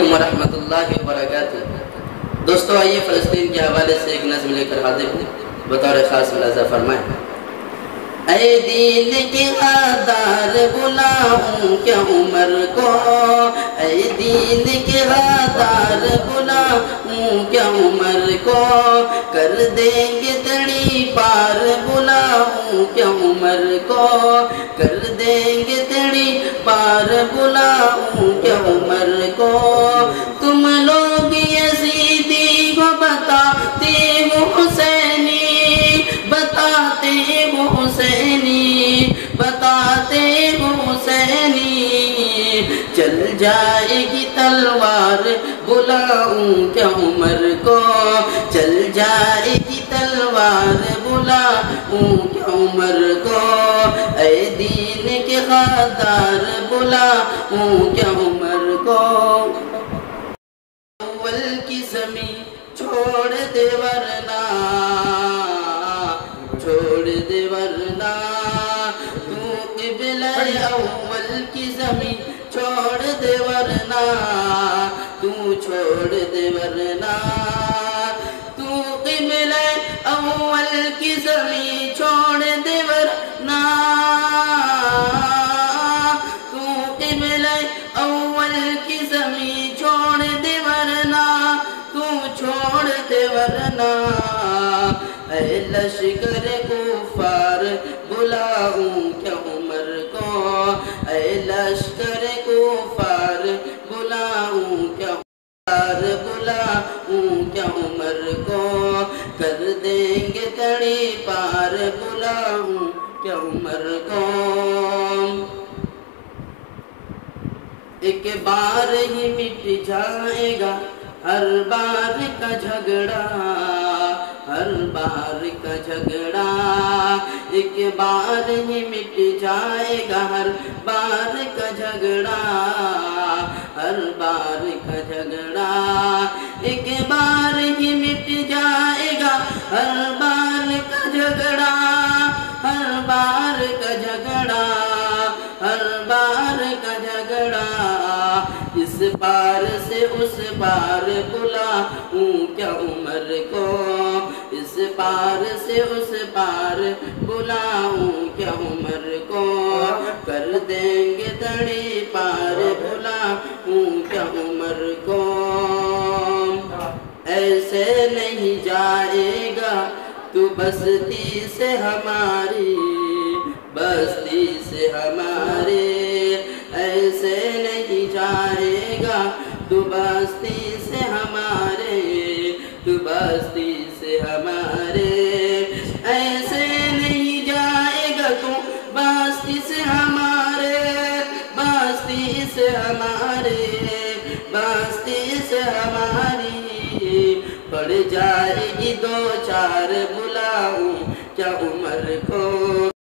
علیکم ورحمۃ اللہ وبرکاتہ۔ دوستو آئیے فلسطین کے حوالے سے ایک نظم لے کر حاضر ہوں، بطور خاص ملاحظہ فرمائیں۔ اے دین کے غدار بلاؤں کیا عمر کو، اے دین کے غدار بلاؤں کیا عمر کو، کر دیں گے تڑی پار بلاؤں کیا عمر کو، کر دیں گے تڑی پار بلاؤں کیا عمر کو۔ تم لوگ یزیدی کو بتاتے ہو حسینی، بتاتے ہو حسینی، بتاتے ہو حسینی، چل جائے گی تلوار بلاؤں کیا عمر کو، چل جائے گی تلوار بلاؤں کیا عمر کو، اے دین کے غدار بلاؤں کیا عمر کو۔ اول کی زمین چھوڑ دے ورنہ، چھوڑ دے ورنہ، تو قبلہ اول کی زمین چھوڑ دے ورنہ، تو چھوڑ دے ورنہ، تو قبلہ اول کی زمین چھوڑ دے ورنہ، تو قبلہ اول کی زمین چھوڑ دے ورنہ، تو چھوڑ دے ورنہ، اے لشکر کفار بلاؤں کیا عمر کو، اے لشکر کفار بلاؤں کیا عمر، بلاؤں کیا عمر کو، کر دیں گے تڑی پار بلاؤں کیا عمر کو۔ ایک بار ہی مٹ جائے گا ہر بار کا جھگڑا، ہر بار کا جھگڑا، ایک بار ہی مٹ جائے گا ہر بار کا جھگڑا، ہر بار کا جھگڑا، ایک بار ہی مٹ جائے گا ہر بار کا جھگڑا، ہر بار کا جھگڑا، ہر بار کا جھگڑا، اس پار سے اس پار بلاؤں کیا عمر کو، اس پار سے اس پار بلاؤں کیا عمر کو، کر دیں گے تڑی پار بلاؤں کیا عمر کو۔ ایسے نہیں جائے گا تو بستی سے ہماری، بستی سے ہمارے، ایسے نہیں جائے گا تو بستی سے ہمارے، تو بستی سے ہمارے، ایسے نہیں جائے گا تو بستی سے ہمارے، بستی سے ہمارے، بستی سے ہماری، پڑ جائے گی دو چار بلاؤں کیا عمر کو،